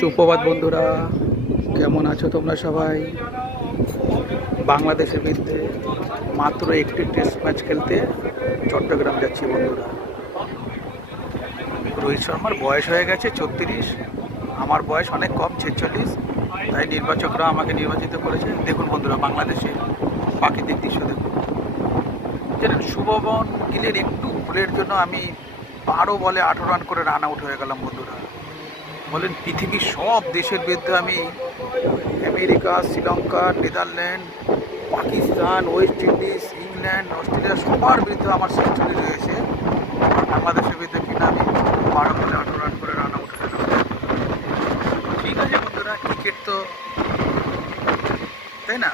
সুপ্রভাত বন্ধুরা, কেমন আছো তোমরা সবাই? বাংলাদেশের বিরুদ্ধে মাত্র একটি টেস্ট ম্যাচ খেলতে চট্টগ্রাম যাচ্ছি বন্ধুরা। রোহিত শর্মার বয়স হয়ে গেছে 34, আমার বয়স অনেক কম 46, তাই নির্বাচকরা আমাকে নির্বাচিত করেছে। দেখুন বন্ধুরা, বাংলাদেশের প্রাকৃতিক দৃশ্য দেখুন। জানেন, শুভমন গিলের একটু ভুলের জন্য আমি 12 বলে 18 রান করে রান আউট হয়ে গেলাম বন্ধুরা। বলেন, পৃথিবীর সব দেশের বিরুদ্ধে আমি, America, Sri Lanka, Netherland, Pakistan, West Indies, England, Australia সবার বিরুদ্ধে আমার সেঞ্চুরি রয়েছে। আর বাংলাদেশের বিরুদ্ধে কিনা আমি 12 বলে 18 রান করে রান আউট হয়ে গেলাম। ঠিক আছে বন্ধুরা, ক্রিকেট তো, তাই না?